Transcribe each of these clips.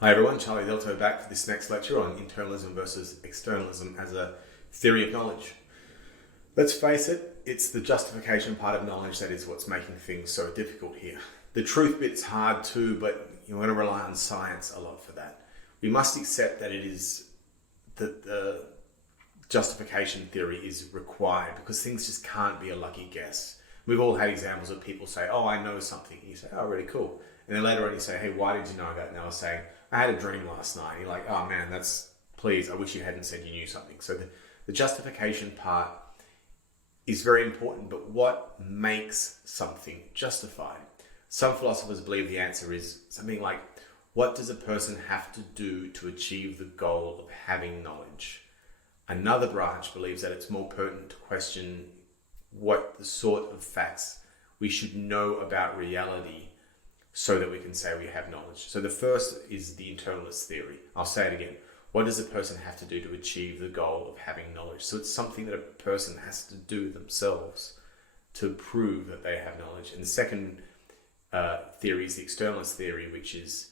Hi everyone, Charlie Delto back for this next lecture on internalism versus externalism as a theory of knowledge. Let's face it, it's the justification part of knowledge that is what's making things so difficult here. The truth bit's hard too, but you're going to rely on science a lot for that. We must accept that it is that the justification theory is required because things just can't be a lucky guess. We've all had examples of people say, oh, I know something. And you say, oh, really cool. And then later on you say, hey, why did you know that? And they were saying, I had a dream last night. And you're like, oh man, please, I wish you hadn't said you knew something. So the justification part is very important, but what makes something justified? Some philosophers believe the answer is something like, what does a person have to do to achieve the goal of having knowledge? Another branch believes that it's more pertinent to question what the sort of facts we should know about reality so that we can say we have knowledge. So the first is the internalist theory. I'll say it again. What does a person have to do to achieve the goal of having knowledge? So it's something that a person has to do themselves to prove that they have knowledge. And the second theory is the externalist theory, which is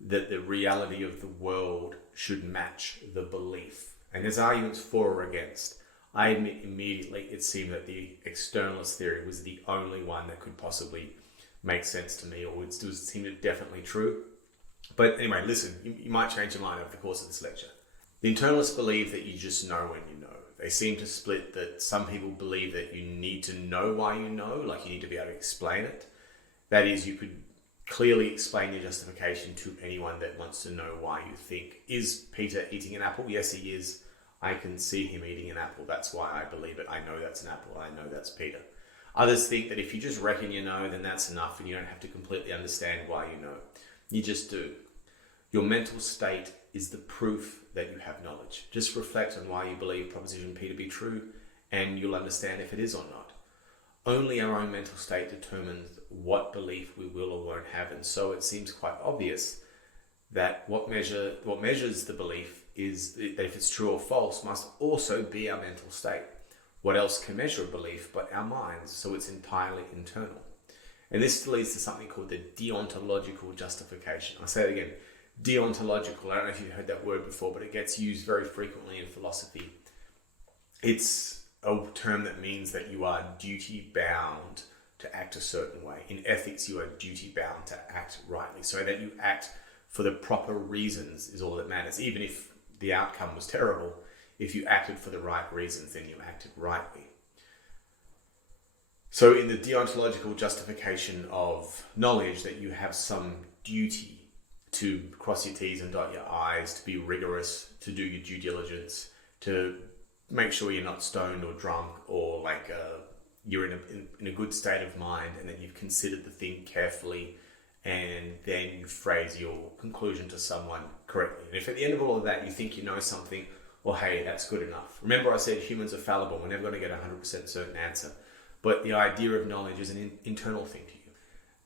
that the reality of the world should match the belief. And there's arguments for or against. I admit immediately it seemed that the externalist theory was the only one that could possibly make sense to me, or would still seem definitely true. But anyway, listen, you might change your mind over the course of this lecture. The internalists believe that you just know when you know. They seem to split that some people believe that you need to know why you know, like you need to be able to explain it. That is, you could clearly explain your justification to anyone that wants to know why you think. Is Peter eating an apple? Yes, he is. I can see him eating an apple. That's why I believe it. I know that's an apple. I know that's Peter. Others think that if you just reckon you know, then that's enough and you don't have to completely understand why you know. You just do. Your mental state is the proof that you have knowledge. Just reflect on why you believe proposition P to be true and you'll understand if it is or not. Only our own mental state determines what belief we will or won't have, and so it seems quite obvious that what measures the belief is that if it's true or false must also be our mental state. What else can measure a belief but our minds? So it's entirely internal. And this leads to something called the deontological justification. I'll say it again. Deontological, I don't know if you've heard that word before, but it gets used very frequently in philosophy. It's a term that means that you are duty-bound to act a certain way. In ethics, you are duty-bound to act rightly. So that you act for the proper reasons is all that matters. Even if the outcome was terrible, if you acted for the right reasons, then you acted rightly. So in the deontological justification of knowledge, that you have some duty to cross your T's and dot your I's, to be rigorous, to do your due diligence, to make sure you're not stoned or drunk, or you're in a good state of mind, and that you've considered the thing carefully, and then you phrase your conclusion to someone correctly. And if at the end of all of that you think you know something, well, hey, that's good enough. Remember I said humans are fallible. We're never going to get a 100% certain answer. But the idea of knowledge is an internal thing to you.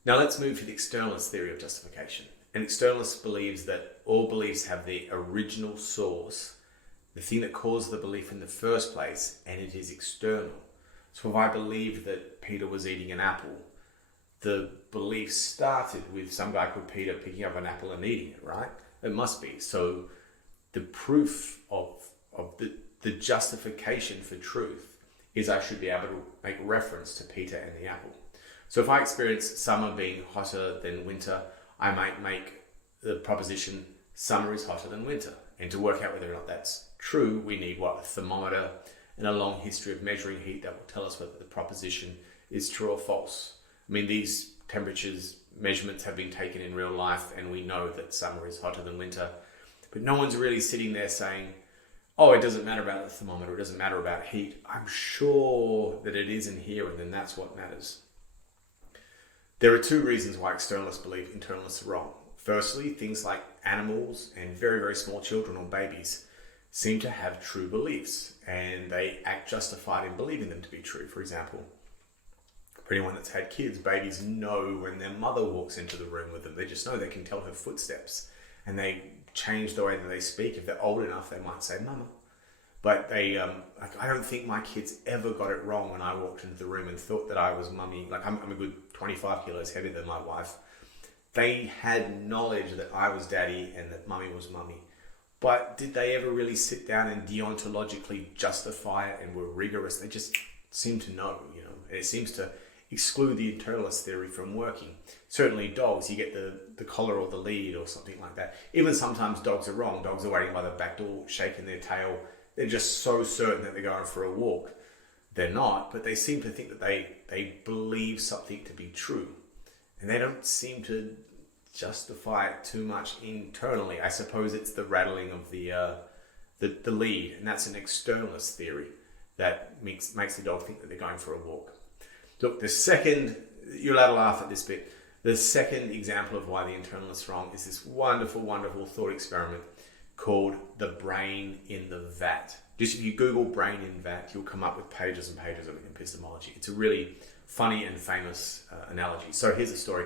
Now let's move to the externalist theory of justification. An externalist believes that all beliefs have the original source, the thing that caused the belief in the first place, and it is external. So if I believed that Peter was eating an apple, the belief started with some guy called Peter picking up an apple and eating it, right? It must be. So the proof of the justification for truth is I should be able to make reference to Peter and the apple. So if I experience summer being hotter than winter, I might make the proposition summer is hotter than winter. And to work out whether or not that's true, we need a thermometer and a long history of measuring heat that will tell us whether the proposition is true or false. I mean, these measurements have been taken in real life, and we know that summer is hotter than winter. But no one's really sitting there saying, oh, it doesn't matter about the thermometer, it doesn't matter about heat. I'm sure that it is in here, and then that's what matters. There are two reasons why externalists believe internalists are wrong. Firstly, things like animals and very, very small children or babies seem to have true beliefs, and they act justified in believing them to be true. For example, for anyone that's had kids, babies know when their mother walks into the room with them. They just know, they can tell her footsteps, and they change the way that they speak. If they're old enough, they might say mama. But I don't think my kids ever got it wrong when I walked into the room and thought that I was mummy. I'm a good 25 kilos heavier than my wife. they had knowledge that I was daddy and that mummy was mummy. But did they ever really sit down and deontologically justify it and were rigorous? They just seem to know, and it seems to exclude the internalist theory from working. Certainly dogs, you get the collar or the lead or something like that. Even sometimes dogs are wrong. Dogs are waiting by the back door, shaking their tail. They're just so certain that they're going for a walk. They're not, but they seem to think that they believe something to be true. And they don't seem to justify it too much internally. I suppose it's the rattling of the lead, and that's an externalist theory that makes the dog think that they're going for a walk. Look, the second, you're allowed to laugh at this bit, the second example of why the internalist's wrong is this wonderful, wonderful thought experiment called the brain in the vat. Just if you Google brain in vat, you'll come up with pages and pages of epistemology. It's a really funny and famous analogy. So here's the story.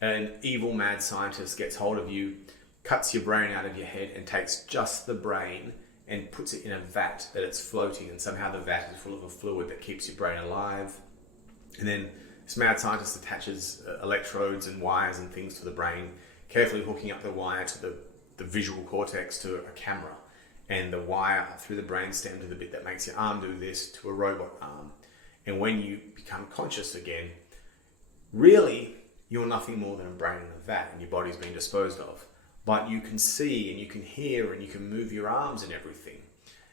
An evil mad scientist gets hold of you, cuts your brain out of your head and takes just the brain and puts it in a vat that it's floating, and somehow the vat is full of a fluid that keeps your brain alive. And then this mad scientist attaches electrodes and wires and things to the brain, carefully hooking up the wire to the visual cortex to a camera, and the wire through the brainstem to the bit that makes your arm do this to a robot arm. And when you become conscious again, really, you're nothing more than a brain in a vat and your body's being disposed of. But you can see and you can hear and you can move your arms and everything.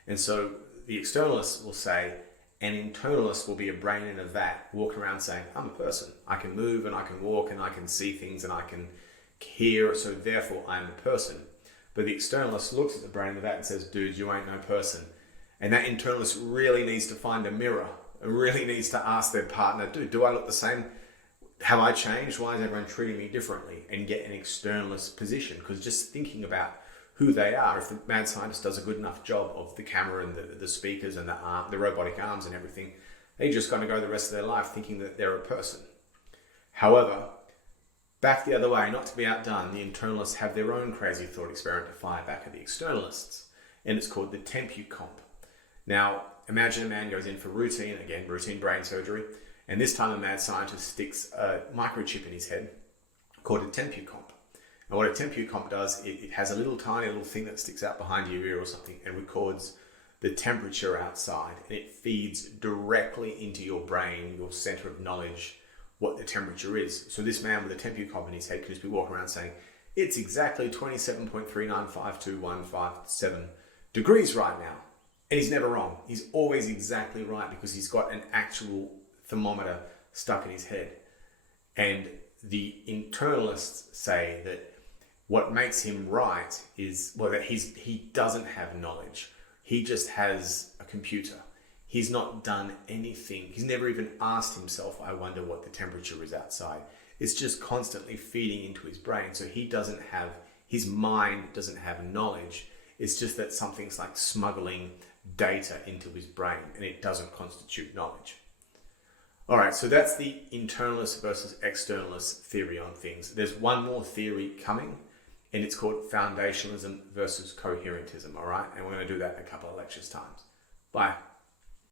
And so the externalist will say, an internalist will be a brain in a vat walking around saying, I'm a person. I can move and I can walk and I can see things and I can hear, so therefore I'm a person. But the externalist looks at the brain in the vat and says, dude, you ain't no person. And that internalist really needs to find a mirror. It really needs to ask their partner, dude, do I look the same? Have I changed? Why is everyone treating me differently? And get an externalist position. Because just thinking about who they are, if the mad scientist does a good enough job of the camera and the speakers and the robotic arms and everything, they're just going to go the rest of their life thinking that they're a person. However, back the other way, not to be outdone, the internalists have their own crazy thought experiment to fire back at the externalists. And it's called the tempucomp. Now, imagine a man goes in for routine brain surgery, and this time a mad scientist sticks a microchip in his head called a tempucomp. And what a tempucomp does, it has a tiny little thing that sticks out behind your ear or something and records the temperature outside, and it feeds directly into your brain, your center of knowledge, what the temperature is. So this man with a tempucomp in his head could just be walking around saying, it's exactly 27.3952157 degrees right now. And he's never wrong. He's always exactly right because he's got an actual thermometer stuck in his head. And the internalists say that what makes him right is, that he doesn't have knowledge. He just has a computer. He's not done anything. He's never even asked himself, I wonder what the temperature is outside. It's just constantly feeding into his brain. So his mind doesn't have knowledge. It's just that something's like smuggling data into his brain, and it doesn't constitute knowledge. All right, so that's the internalist versus externalist theory on things. There's one more theory coming, and it's called foundationalism versus coherentism, all right? And we're going to do that in a couple of lectures times. Bye.